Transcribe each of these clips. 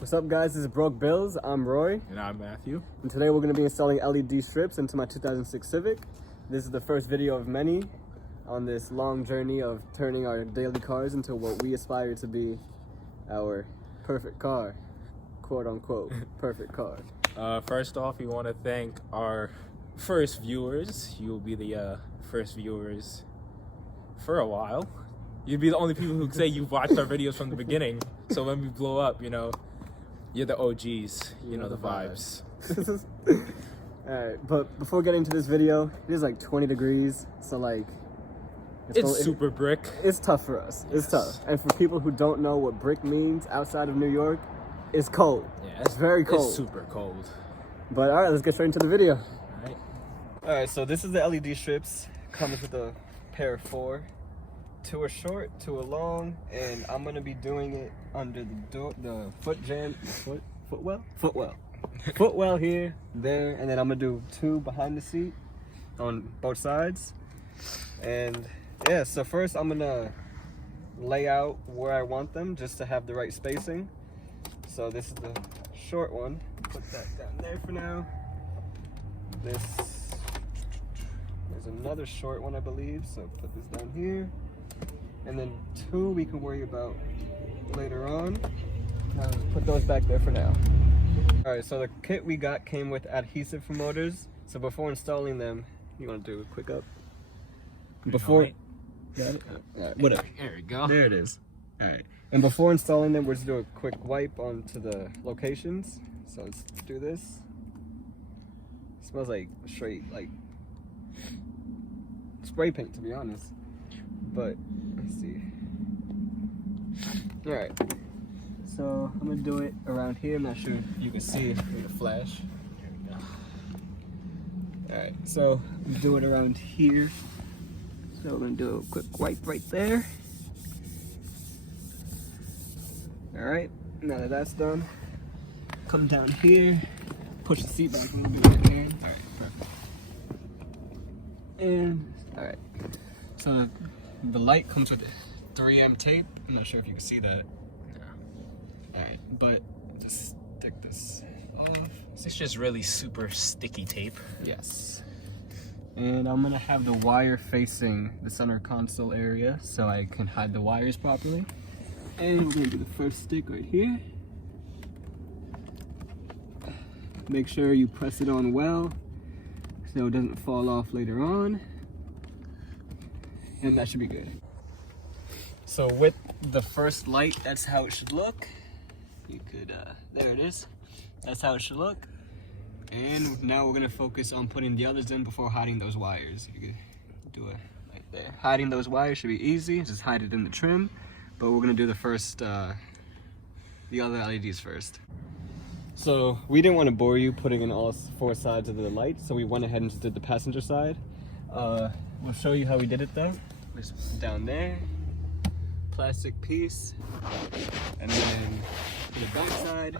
What's up guys, this is Broke Bills, I'm Roy. And I'm Matthew. And today we're going to be installing LED strips into my 2006 Civic. This is the first video of many on this long journey of turning our daily cars into what we aspire to be our perfect car. Quote unquote, perfect car. First off, we want to thank our first viewers. You'll be the first viewers for a while. You'll be the only people who say you've watched our videos from the beginning. So when we blow up, you know, you're the OGs, you know the vibes. Alright, but before getting to this video, it is like 20 degrees, so like... It's super brick. It's tough for us. Yes. It's tough. And for people who don't know what brick means outside of New York, it's cold. Yeah, it's very cold. It's super cold. But alright, let's get straight into the video. Alright. Alright, so this is the LED strips. Comes with a pair of 4. 2 are short, 2 are long, and I'm gonna be doing it under the door, the footwell here, there, and then I'm gonna do 2 behind the seat on both sides. And yeah, so first I'm gonna lay out where I want them just to have the right spacing. So this is the short one. Put that down there for now. There's another short one, I believe, so put this down here. And then 2 we can worry about later on. Now let's put those back there for now. Alright, so the kit we got came with adhesive for motors. So before installing them, you want to do a quick up? Before... Got it? Alright, whatever. There we go. There it is. Alright. And before installing them, we're just do a quick wipe onto the locations. So let's do this. It smells like straight, like, spray paint, to be honest. But let's see. All right, so I'm gonna do it around here. I'm not sure if you can see it in the flash. There we go. All right, so I'm gonna do it around here. So we're gonna do a quick wipe right there. All right, now that that's done, come down here, push the seat back a little bit with your hand. All right, perfect. And all right, so the light comes with 3M tape. I'm not sure if you can see that. No. Alright, but just stick this off. It's just really super sticky tape. Yes. And I'm gonna have the wire facing the center console area so I can hide the wires properly. And we're gonna do the first stick right here. Make sure you press it on well so it doesn't fall off later on. And that should be good. So with the first light, that's how it should look. You could, there it is. That's how it should look. And now we're gonna focus on putting the others in before hiding those wires. You could do it right there. Hiding those wires should be easy, just hide it in the trim. But we're gonna do the first, the other LEDs first. So we didn't want to bore you putting in all 4 sides of the light, so we went ahead and just did the passenger side. We'll show you how we did it though. Just down there, plastic piece, and then to the back side.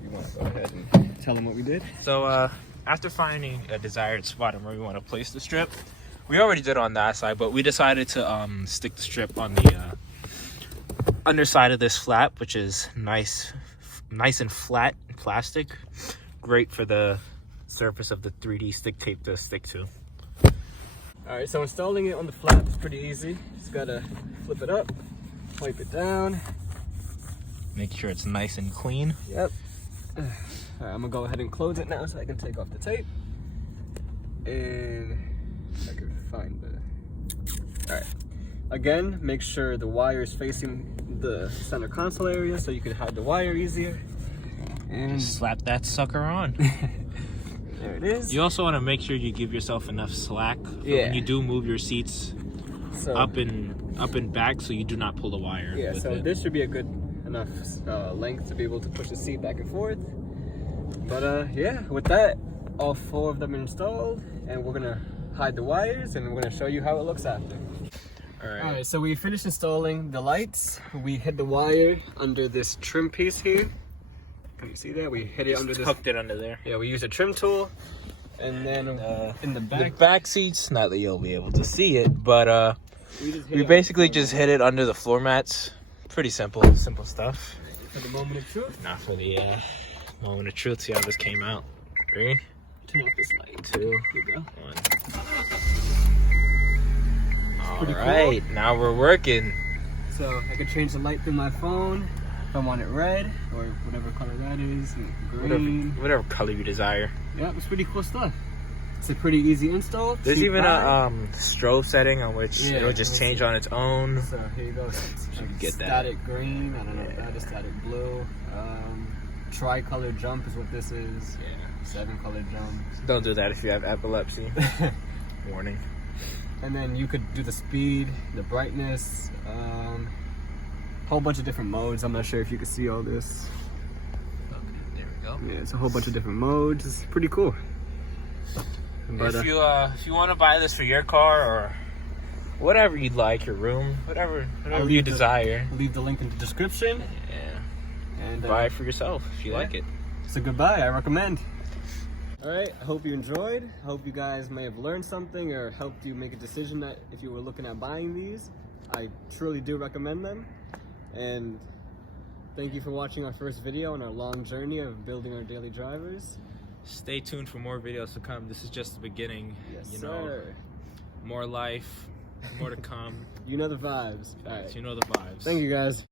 You want to go ahead and tell them what we did? So after finding a desired spot on where we want to place the strip, we already did on that side, but we decided to stick the strip on the underside of this flap, which is nice and flat plastic. Great for the surface of the 3D stick tape to stick to. Alright, so installing it on the flap is pretty easy. Just gotta flip it up, wipe it down. Make sure it's nice and clean. Yep. Alright, I'm gonna go ahead and close it now so I can take off the tape. And I can find the... Alright. Again, make sure the wire is facing the center console area so you can hide the wire easier. And just slap that sucker on. There it is. You also want to make sure you give yourself enough slack when you do move your seats up and back, so you do not pull the wire. Yeah, so this should be a good enough length to be able to push the seat back and forth. But yeah, with that, all 4 of them installed, and we're gonna hide the wires, and we're gonna show you how it looks after. All right, so we finished installing the lights. We hid the wire under this trim piece here. Can you see that? We hid it under this. Tucked it under there. Yeah, we used a trim tool. And then in the back seats, not that you'll be able to see it, but we basically just hid it under the floor mats. Pretty simple stuff. for the moment of truth. Not for the moment of truth. See how this came out. 3, Turn off this light. 2, Here we go. 1. Pretty All right, now we're working. So I could change the light through my phone if I want it red or whatever color that is, green. Whatever color you desire. Yeah, it's pretty cool stuff. It's a pretty easy install. There's cheap even buy. a strobe setting on which Yeah, it'll just change on its own. So here you go. You can get that. Static green. I don't know what that is. Static blue. Tri-color jump is what this is. Yeah. 7-color jump. Don't do that if you have epilepsy. Warning. And then you could do the speed, the brightness, whole bunch of different modes. I'm not sure if you can see all this. Okay, there we go. Yeah, it's a whole bunch of different modes. It's pretty cool. But if you want to buy this for your car or whatever you'd like, your room, whatever you desire, I'll leave the link in the description. yeah, And buy it for yourself if you like it. It's a good buy. I recommend. All right, I hope you enjoyed. I hope you guys may have learned something or helped you make a decision that if you were looking at buying these, I truly do recommend them. And thank you for watching our first video on our long journey of building our daily drivers. Stay tuned for more videos to come. This is just the beginning. Yes, you know, sir. more life, more to come. You know the vibes. All right. You know the vibes. Thank you, guys.